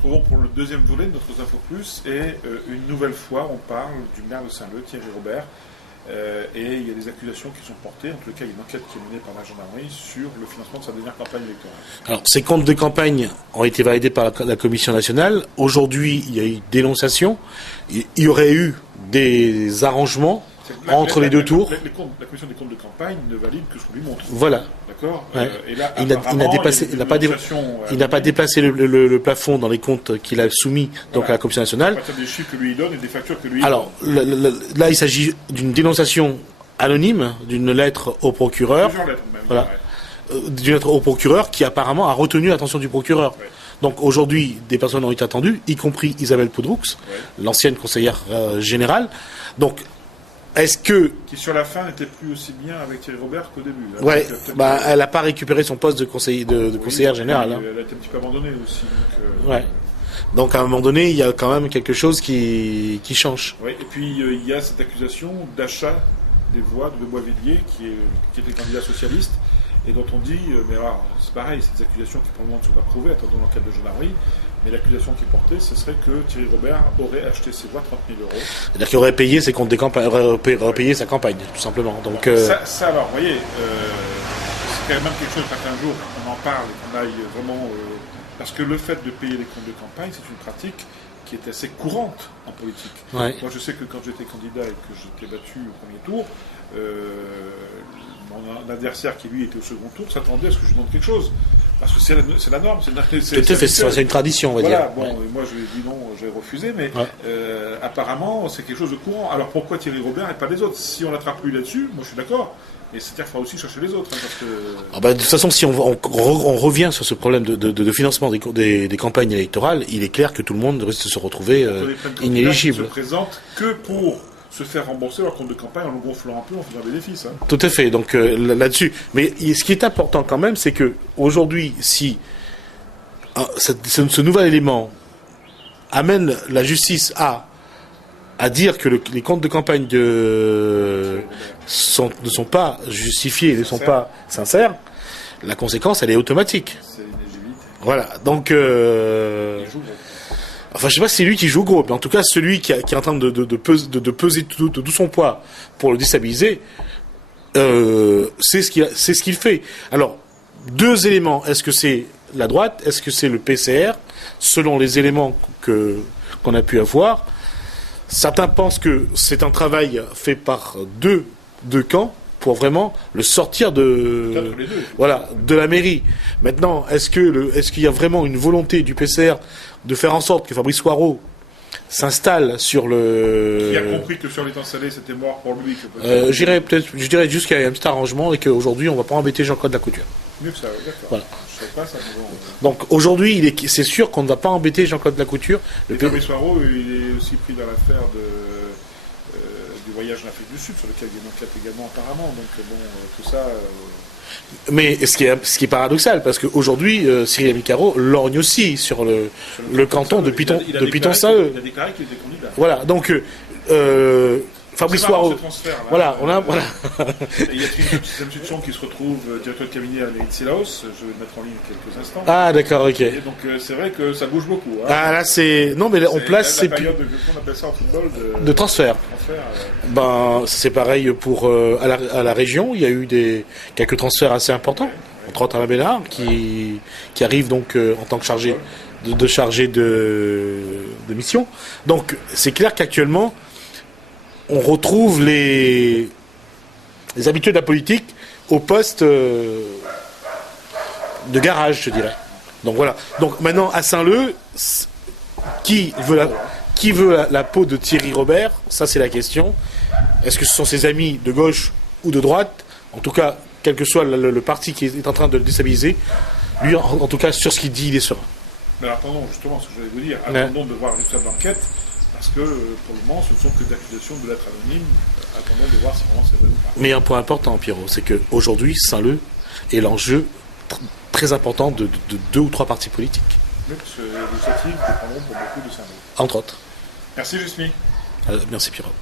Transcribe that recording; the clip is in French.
retrouvons pour le deuxième volet de notre Info Plus et une nouvelle fois on parle du maire de Saint-Leu, Thierry Robert, et il y a des accusations qui sont portées, en tout cas il y a une enquête qui est menée par la gendarmerie sur le financement de sa dernière campagne électorale. Alors ces comptes de campagne ont été validés par la Commission nationale. Aujourd'hui il y a eu dénonciation, il y aurait eu des arrangements entre les deux tours. La commission des comptes de campagne ne valide que ce qu'on lui montre. Voilà. D'accord. Ouais. Et là, il n'a pas dépassé le plafond dans les comptes qu'il a soumis donc à la Commission nationale. À partir des chiffres que lui donne et des factures que lui Alors, là, il s'agit d'une dénonciation anonyme, d'une lettre au procureur. Plusieurs lettres même. Voilà. D'une lettre au procureur qui apparemment a retenu l'attention du procureur. Ouais. Donc aujourd'hui, des personnes ont été attendues, y compris Isabelle Poudroux, l'ancienne conseillère générale. Donc, est-ce que... Qui sur la fin n'était plus aussi bien avec Thierry Robert qu'au début. Là. Ouais, elle n'a pas récupéré son poste de conseillère générale. Elle a été un petit peu abandonnée aussi. Ouais. Donc à un moment donné, il y a quand même quelque chose qui change. Oui, et puis il y a cette accusation d'achat des voix de Boisvilliers, qui était candidat socialiste, et dont on dit, mais alors c'est pareil, c'est des accusations qui pour le moment ne sont pas prouvées, attendons l'enquête de gendarmerie, mais l'accusation qui est portée, ce serait que Thierry Robert aurait acheté ses voix 30 000 €. C'est-à-dire qu'il aurait payé ses comptes de campagne, aurait payé sa campagne, tout simplement. Donc, ça alors, vous voyez, c'est quand même quelque chose qu'un jour on en parle et qu'on aille vraiment... parce que le fait de payer les comptes de campagne, c'est une pratique qui est assez courante en politique. Ouais. Moi, je sais que quand j'étais candidat et que j'étais battu au premier tour, mon adversaire qui lui était au second tour s'attendait à ce que je lui demande quelque chose. Parce que c'est la norme. C'est une tradition, on va dire. Bon, moi je lui ai dit non, j'ai refusé, mais apparemment c'est quelque chose de courant. Alors pourquoi Thierry Robert et pas les autres? Si on l'attrape lui là-dessus, moi je suis d'accord. Et c'est-à-dire qu'il faudra aussi chercher les autres. Parce que... de toute façon, si on revient sur ce problème de financement des campagnes électorales, il est clair que tout le monde risque de se retrouver inéligible. Ne se présente que pour se faire rembourser leur compte de campagne en le gonflant un peu, en faisant bénéfice. Hein. Tout à fait, donc là-dessus. Mais ce qui est important quand même, c'est que aujourd'hui, si ce nouvel élément amène la justice à dire que les comptes de campagne ne sont pas justifiés, ne sont pas sincères, la conséquence, elle est automatique. C'est l'inéligibilité. Voilà, donc... Enfin, je sais pas si c'est lui qui joue gros, mais en tout cas, celui qui est en train de peser tout son poids pour le déstabiliser, c'est ce qu'il fait. Alors, deux éléments. Est-ce que c'est la droite? Est-ce que c'est le PCR? Selon les éléments qu'on a pu avoir, certains pensent que c'est un travail fait par deux camps pour vraiment le sortir de la mairie. Maintenant, est-ce qu'il y a vraiment une volonté du PCR de faire en sorte que Fabrice Poirot s'installe sur le... Qui a compris que sur les temps salés, c'était mort pour lui. Je dirais juste qu'il y a un petit arrangement et qu'aujourd'hui, on ne va pas embêter Jean-Claude Lacouture. Mieux que ça, d'accord. Voilà. Je sais pas ça. Donc aujourd'hui, c'est sûr qu'on ne va pas embêter Jean-Claude Lacouture. Fabrice Poirot, il est aussi pris dans l'affaire du voyage en Afrique du Sud, sur lequel il y a une enquête également apparemment. Donc bon, tout ça... Mais ce qui est paradoxal, parce qu'aujourd'hui, Cyril Amicaro lorgne aussi sur le canton de Piton-Saint-Eux. Il a déclaré qu'il était candidat. Voilà, donc Fabrice Poirot. Voilà, voilà. Il y a une petite institution qui se retrouve directeur de cabinet à l'Élit-Silaos. Je vais le mettre en ligne quelques instants. Ah, d'accord, ok. Et donc c'est vrai que ça bouge beaucoup. Hein. Ah, là, c'est. Non, mais on place. La période on appelle ça en football de transfert. C'est pareil pour à la région. Il y a eu quelques transferts assez importants. Entre autres Alain Bénard, qui arrive donc en tant que chargé de mission. Donc c'est clair qu'actuellement on retrouve les habitués de la politique au poste de garage, je dirais. Donc voilà. Donc maintenant à Saint-Leu, qui veut la peau de Thierry Robert? Ça c'est la question. Est-ce que ce sont ses amis de gauche ou de droite? En tout cas, quel que soit le parti qui est en train de le déstabiliser, lui en tout cas sur ce qu'il dit, il est serein. Mais attendons justement ce que je voulais vous dire. Attendons de voir le résultat de l'enquête. Parce que pour le moment, ce ne sont que des accusations de lettres anonymes. Attendons de voir si vraiment c'est vrai ou pas. Mais un point important, Pierrot, c'est qu'aujourd'hui, Saint-Leu est l'enjeu très important de 2 ou 3 partis politiques. Mais parce que les initiatives dépendront pour beaucoup de Saint-Leu. Entre autres. Merci, Jusmi. Merci, Pierrot.